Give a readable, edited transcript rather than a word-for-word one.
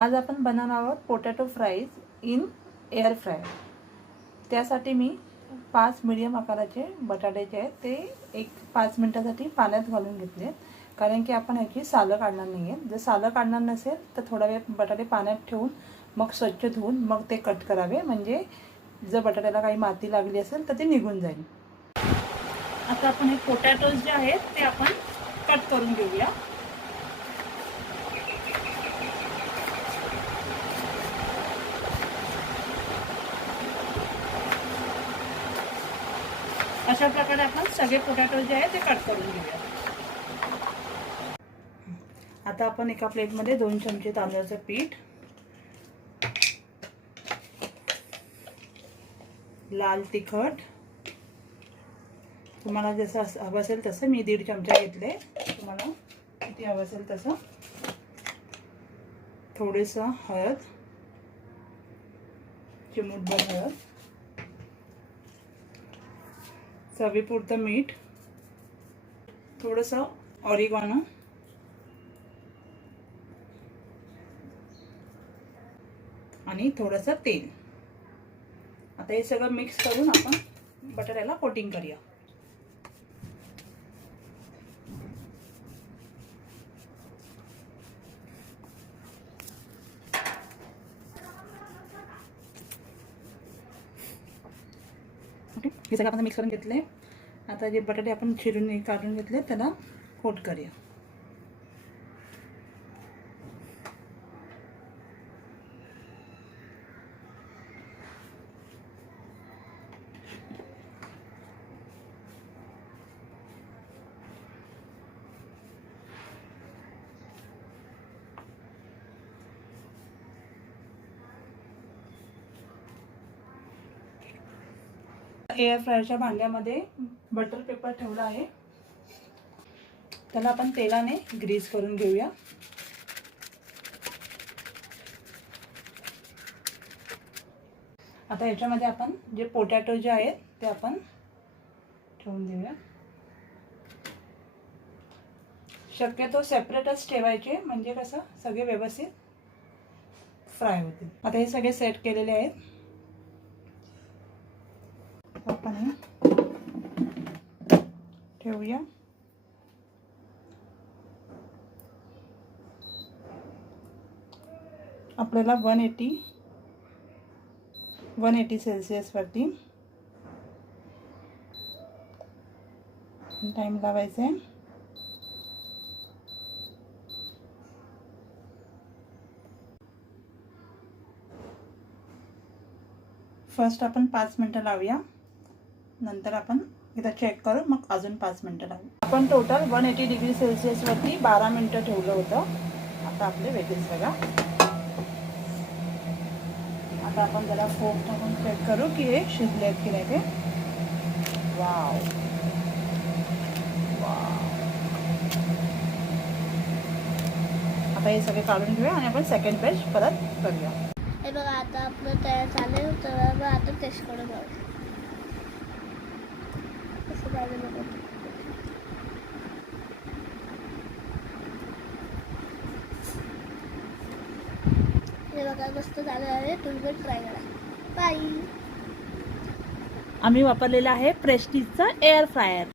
आज आपण बनवणार आहोत potato fries in air fryer. त्यासाठी मी 5 मीडियम आकाराचे बटाटे जे आहेत ते 5 मिनिटासाठी पाण्यात घालून घेतले, कारण की आपण ह्याची सालं काढणार नाही आहे। जर सालं काढणार नसेल तर थोडा वेळ बटाटे पाण्यात ठेवून मग स्वच्छ धुवून मग ते कट करावे, म्हणजे जर बटाट्याला काही माती लागली असेल तर ते निघून जाईल। आता आपण हे पोटॅटोज जे आहेत ते आपण कट करून घेऊया। अशा प्रकारे आपण सगळे पोटॅटो जे आहेत ते कट करून घेऊया। आता आपण एका प्लेटमध्ये 2 चमचे तांदळाचं पीठ, लाल तिखट, तुम्हाला जसं हवं असेल तसं, मी 1.5 चमचा घेतले, तुम्हाला किती हवं असेल तसं, थोडंसं हळद, चिमूटभर हळद, चवीपुरतं मीठ, थोडंसं ऑरिगॅनो आणि थोडंसं तेल। आता हे सगळं मिक्स करून आपण बटाट्याला कोटिंग करूया। ओके, हे सगळं आपण मिक्स करून घेतले। आता जे बटाटे आपण चिरून काढून घेतले त्याला कोट करूया। एअर फ्रायरच्या भांड्यामध्ये बटर पेपर ठेवला आहे, त्याला आपण तेलाने ग्रीस करून घेऊया। आता याच्यामध्ये आपण जे पोटॅटो जे आहेत ते आपण ठेवून देऊया। शक्यतो सेपरेटच ठेवायचे, म्हणजे कसं सगळे व्यवस्थित फ्राय होतील। आता हे सगळे सेट केलेले आहेत, आपण हे ठेवूया। आपल्याला 180 सेल्सिअस वरती टाइम लावायचा आहे। फर्स्ट आपण 5 मिनिटं लावूया, नंतर आपण एकदा चेक करू, मग अजून 5 मिनिटं लावूया। आपण टोटल 180 डिग्री सेल्सिअस वरती 12 मिनिटं ठेवलं होतं। आता आपले वेगळेच बघा। आता आपण जरा फोक टाकून चेक करू की हे शिजले आहेत की नाही ते। वाव वाव, आता हे सगळे काढून घेऊया आणि आपण सेकंड बॅच परत करूया। हे बघा, आता आपलं तयार झालं, तर आता टेस्ट करून बघा कसं झालं बघा। हे बघा मस्त झालं आहे, तुम्ही पण ट्राय करा। बाय। आम्ही वापरलेला आहे प्रेस्टिजचा एअर फ्रायर।